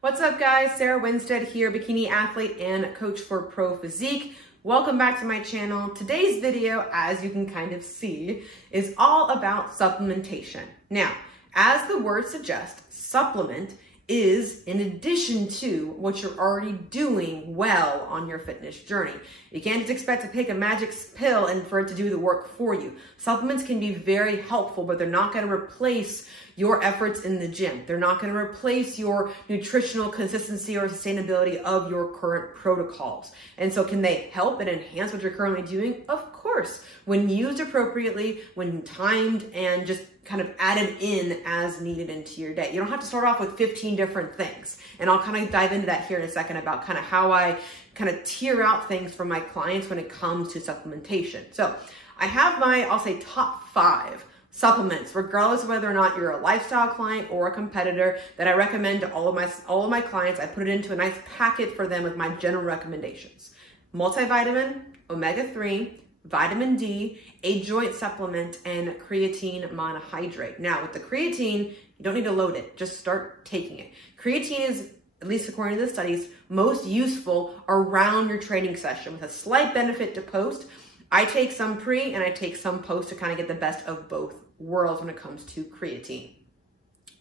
What's up guys, Sarah Winstead here, bikini athlete and coach for Pro Physique. Welcome back to my channel. Today's video, as you can kind of see, is all about supplementation. Now, as the word suggests, supplement is in addition to what you're already doing well on your fitness journey. You can't just expect to take a magic pill and for it to do the work for you. Supplements can be very helpful, but they're not going to replace your efforts in the gym. They're not going to replace your nutritional consistency or sustainability of your current protocols. And so can they help and enhance what you're currently doing? Of course, when used appropriately, when timed and just kind of added in as needed into your day. You don't have to start off with 15 different things. And I'll kind of dive into that here in a second about kind of how I kind of tier out things for my clients when it comes to supplementation. So I have my, I'll say top 5 supplements, regardless of whether or not you're a lifestyle client or a competitor, that I recommend to all of my clients. I put it into a nice packet for them with my general recommendations. Multivitamin, omega-3, vitamin D, a joint supplement, and creatine monohydrate. Now with the creatine, you don't need to load it, just start taking it. Creatine is, at least according to the studies, most useful around your training session with a slight benefit to post. I take some pre and I take some post to kind of get the best of both worlds when it comes to creatine.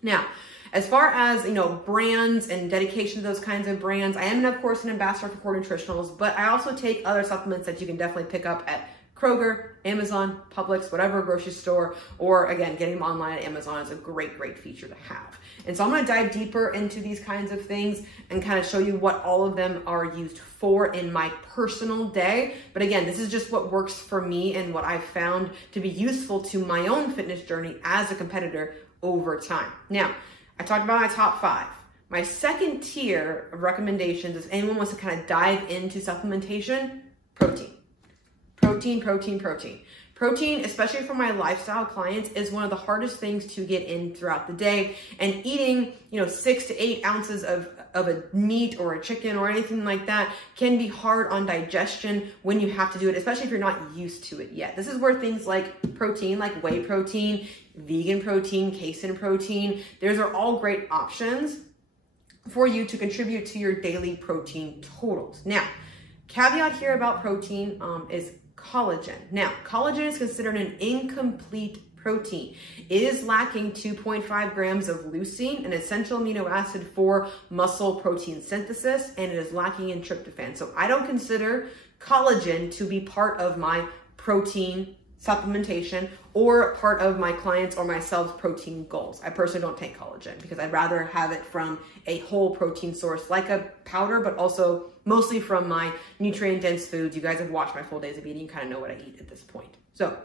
Now, as far as, brands and dedication to those kinds of brands, I am, of course, an ambassador for Core Nutritionals, but I also take other supplements that you can definitely pick up at Kroger, Amazon, Publix, whatever grocery store, or again, getting them online at Amazon is a great, great feature to have. And so I'm going to dive deeper into these kinds of things and kind of show you what all of them are used for in my personal day. But again, this is just what works for me and what I've found to be useful to my own fitness journey as a competitor over time. Now, I talked about my top 5. My second tier of recommendations, if anyone wants to kind of dive into supplementation, protein. Protein, especially for my lifestyle clients, is one of the hardest things to get in throughout the day. And eating, 6 to 8 ounces of a meat or a chicken or anything like that can be hard on digestion when you have to do it, especially if you're not used to it yet. This is where things like protein, like whey protein, vegan protein, casein protein, those are all great options for you to contribute to your daily protein totals. Now, caveat here about protein is collagen. Now, collagen is considered an incomplete protein. It is lacking 2.5 grams of leucine, an essential amino acid for muscle protein synthesis, and it is lacking in tryptophan. So I don't consider collagen to be part of my protein supplementation or part of my clients or myself's protein goals. I personally don't take collagen because I'd rather have it from a whole protein source like a powder, but also mostly from my nutrient-dense foods. You guys have watched my full days of eating. You kind of know what I eat at this point. So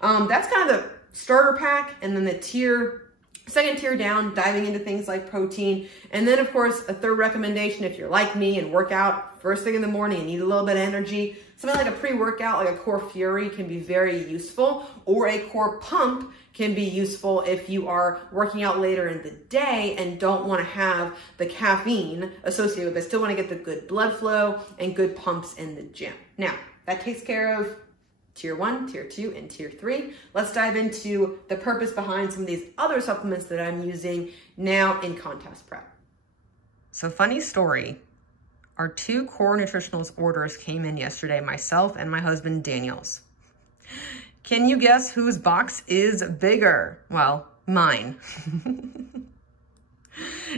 that's kind of the starter pack, and then the second tier down, diving into things like protein. And then of course, a third recommendation, if you're like me and work out first thing in the morning and need a little bit of energy, something like a pre-workout, like a Core Fury, can be very useful, or a Core Pump can be useful if you are working out later in the day and don't want to have the caffeine associated with it, still want to get the good blood flow and good pumps in the gym. Now, that takes care of Tier 1, Tier 2, and Tier 3. Let's dive into the purpose behind some of these other supplements that I'm using now in contest prep. So funny story, our 2 Core Nutritionals orders came in yesterday, myself and my husband Daniel's. Can you guess whose box is bigger? Well, mine.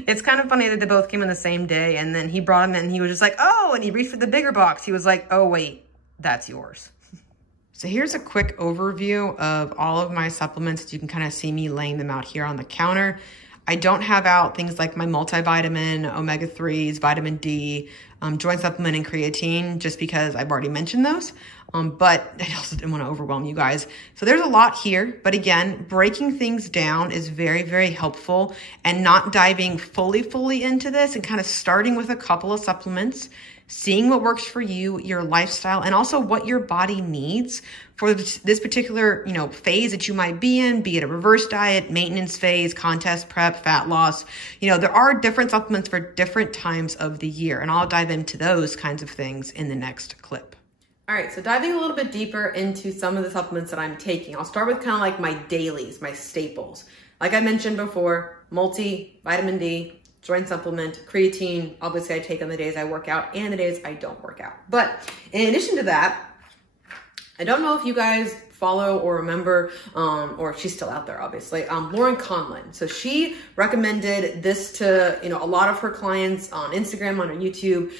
It's kind of funny that they both came in the same day, and then he brought them in and he was just like, oh, and he reached for the bigger box. He was like, oh wait, that's yours. So here's a quick overview of all of my supplements. You can kind of see me laying them out here on the counter. I don't have out things like my multivitamin, omega-3s, vitamin D, joint supplement, and creatine, just because I've already mentioned those. But I also didn't want to overwhelm you guys. So there's a lot here, but again, breaking things down is very, very helpful, and not diving fully into this and kind of starting with a couple of supplements, seeing what works for you, your lifestyle, and also what your body needs for this particular, phase that you might be in, be it a reverse diet, maintenance phase, contest prep, fat loss. There are different supplements for different times of the year, and I'll dive into those kinds of things in the next clip. All right, so diving a little bit deeper into some of the supplements that I'm taking, I'll start with kind of like my dailies, my staples. Like I mentioned before, vitamin D, joint supplement, creatine, obviously I take on the days I work out and the days I don't work out. But in addition to that, I don't know if you guys follow or remember, or if she's still out there, obviously, Lauren Conlon. So she recommended this to, you know, a lot of her clients on Instagram, on her YouTube,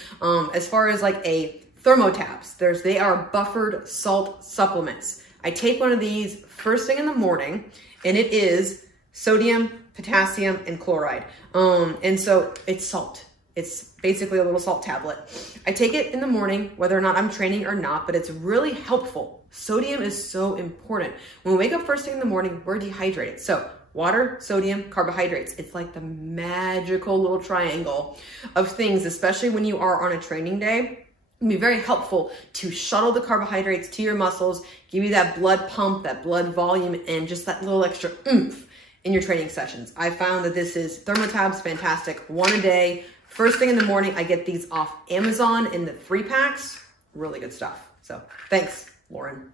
as far as like a thermotabs. They are buffered salt supplements. I take one of these first thing in the morning, and it is sodium, potassium, and chloride. And so it's salt. It's basically a little salt tablet. I take it in the morning, whether or not I'm training or not, but it's really helpful. Sodium is so important. When we wake up first thing in the morning, we're dehydrated. So water, sodium, carbohydrates. It's like the magical little triangle of things, especially when you are on a training day. It can be very helpful to shuttle the carbohydrates to your muscles, give you that blood pump, that blood volume, and just that little extra oomph in your training sessions. I found that this is Thermotabs, fantastic, one a day. First thing in the morning, I get these off Amazon in the 3-packs. Really good stuff. So thanks, Lauren.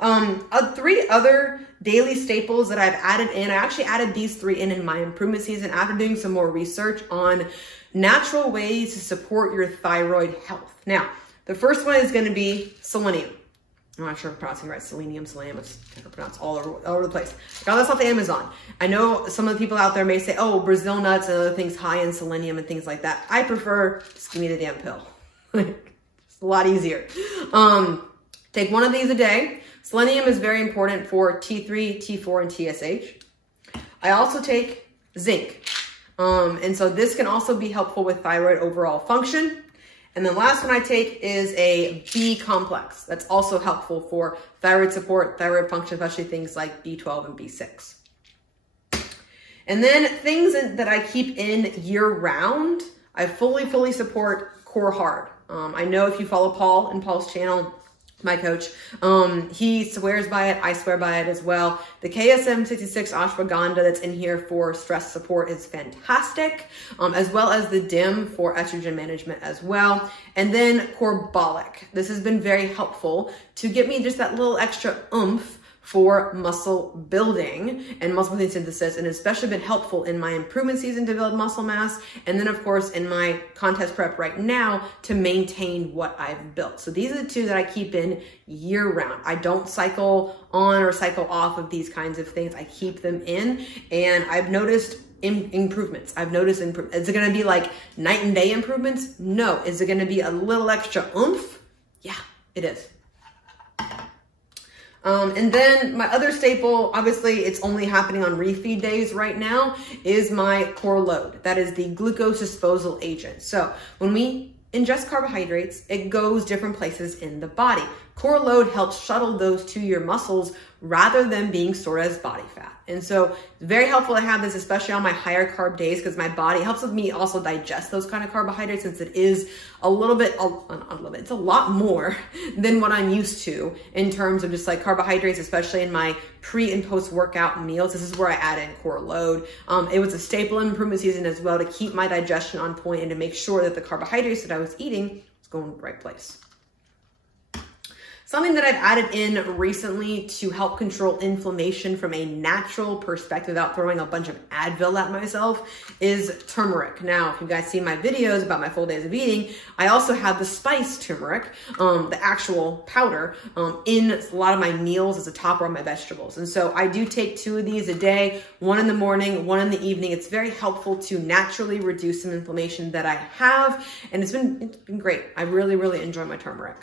3 other daily staples that I've added in. I actually added these 3 in my improvement season after doing some more research on natural ways to support your thyroid health. Now, the first one is going to be selenium. I'm not sure if I'm pronouncing it right. Selenium, it's pronounced all over the place. I got this off Amazon. I know some of the people out there may say, oh, Brazil nuts and other things high in selenium and things like that. I prefer just give me the damn pill. It's a lot easier. Take one of these a day. Selenium is very important for T3, T4, and TSH. I also take zinc. And so this can also be helpful with thyroid overall function. And the last one I take is a B complex. That's also helpful for thyroid support, thyroid function, especially things like B12 and B6. And then things that I keep in year round, I fully support Core Hard. I know if you follow Paul and Paul's channel, my coach, he swears by it. I swear by it as well. The KSM 66 ashwagandha that's in here for stress support is fantastic, as well as the DIM for estrogen management as well. And then Corbolic. This has been very helpful to get me just that little extra oomph for muscle building and muscle protein synthesis, and especially been helpful in my improvement season to build muscle mass, and then of course in my contest prep right now to maintain what I've built. So these are the 2 that I keep in year round. I don't cycle on or cycle off of these kinds of things. I keep them in, and I've noticed improvements. I've noticed improvements. Is it going to be like night and day improvements? No. Is it going to be a little extra oomph? Yeah, it is. And then my other staple, obviously it's only happening on refeed days right now, is my Core Load. That is the glucose disposal agent. So when we ingest carbohydrates, it goes different places in the body. Core Load helps shuttle those to your muscles rather than being stored as body fat. And so it's very helpful to have this, especially on my higher carb days, because my body helps with me also digest those kind of carbohydrates, since it is a little bit, it's a lot more than what I'm used to in terms of just like carbohydrates, especially in my pre and post workout meals. This is where I add in Core Load. It was a staple in improvement season as well to keep my digestion on point and to make sure that the carbohydrates that I was eating was going to the right place. Something that I've added in recently to help control inflammation from a natural perspective without throwing a bunch of Advil at myself is turmeric. Now, if you guys see my videos about my full days of eating, I also have the spiced turmeric, the actual powder, in a lot of my meals as a topper on my vegetables. And so I do take 2 of these a day, one in the morning, one in the evening. It's very helpful to naturally reduce some inflammation that I have. And it's been great. I really enjoy my turmeric.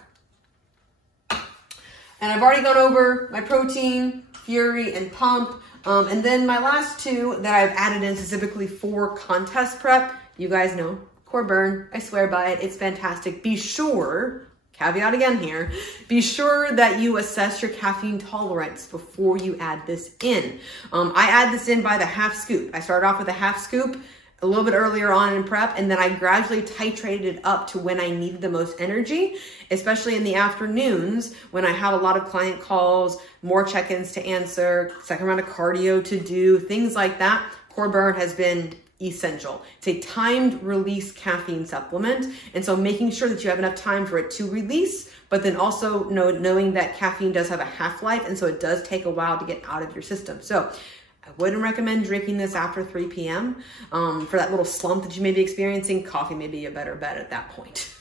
And I've already gone over my protein, Fury, and Pump. And then my last 2 that I've added in specifically for contest prep, you guys know, Core Burn. I swear by it. It's fantastic. Be sure, caveat again here, be sure that you assess your caffeine tolerance before you add this in. I add this in by the half scoop. I started off with a half scoop a little bit earlier on in prep, and then I gradually titrated it up to when I needed the most energy, especially in the afternoons when I have a lot of client calls, more check-ins to answer, second round of cardio to do, things like that. Core Burn has been essential. It's a timed release caffeine supplement, and so making sure that you have enough time for it to release, but then also knowing that caffeine does have a half-life, and so it does take a while to get out of your system. So I wouldn't recommend drinking this after 3 p.m. For that little slump that you may be experiencing, coffee may be a better bet at that point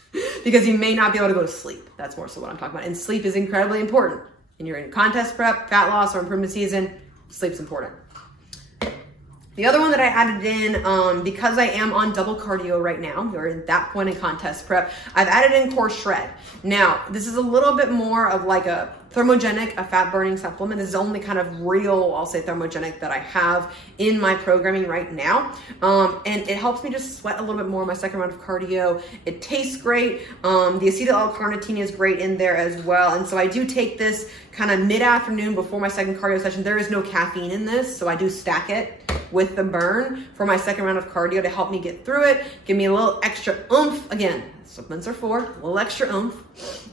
because you may not be able to go to sleep. That's more so what I'm talking about. And sleep is incredibly important. And you're in contest prep, fat loss, or improvement season, sleep's important. The other one that I added in, because I am on double cardio right now, or at that point in contest prep, I've added in Core Shred. Now, this is a little bit more of like a thermogenic, a fat burning supplement. This is only kind of real, I'll say thermogenic, that I have in my programming right now. And it helps me just sweat a little bit more my second round of cardio. It tastes great. The acetyl L-carnitine is great in there as well. And so I do take this kind of mid-afternoon before my second cardio session. There is no caffeine in this, so I do stack it with the burn for my second round of cardio to help me get through it, give me a little extra oomph. Again, supplements are for a little extra oomph.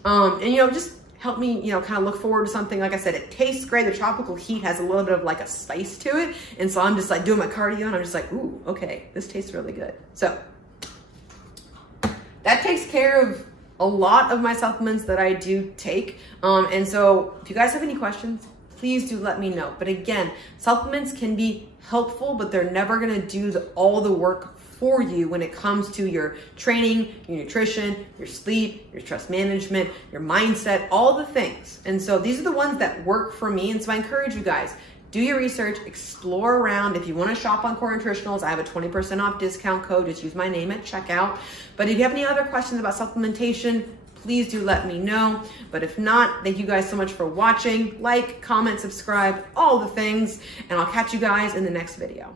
And you know, just help me, you know, kind of look forward to something. Like I said, it tastes great. The tropical heat has a little bit of like a spice to it. And so I'm just like doing my cardio and I'm just like, ooh, okay, this tastes really good. So that takes care of a lot of my supplements that I do take. And so if you guys have any questions, please do let me know. But again, supplements can be helpful, but they're never gonna do all the work for you when it comes to your training, your nutrition, your sleep, your stress management, your mindset, all the things. And so these are the ones that work for me. And so I encourage you guys, do your research, explore around. If you wanna shop on Core Nutritionals, I have a 20% off discount code. Just use my name at checkout. But if you have any other questions about supplementation, please do let me know. But if not, thank you guys so much for watching. Like, comment, subscribe, all the things, and I'll catch you guys in the next video.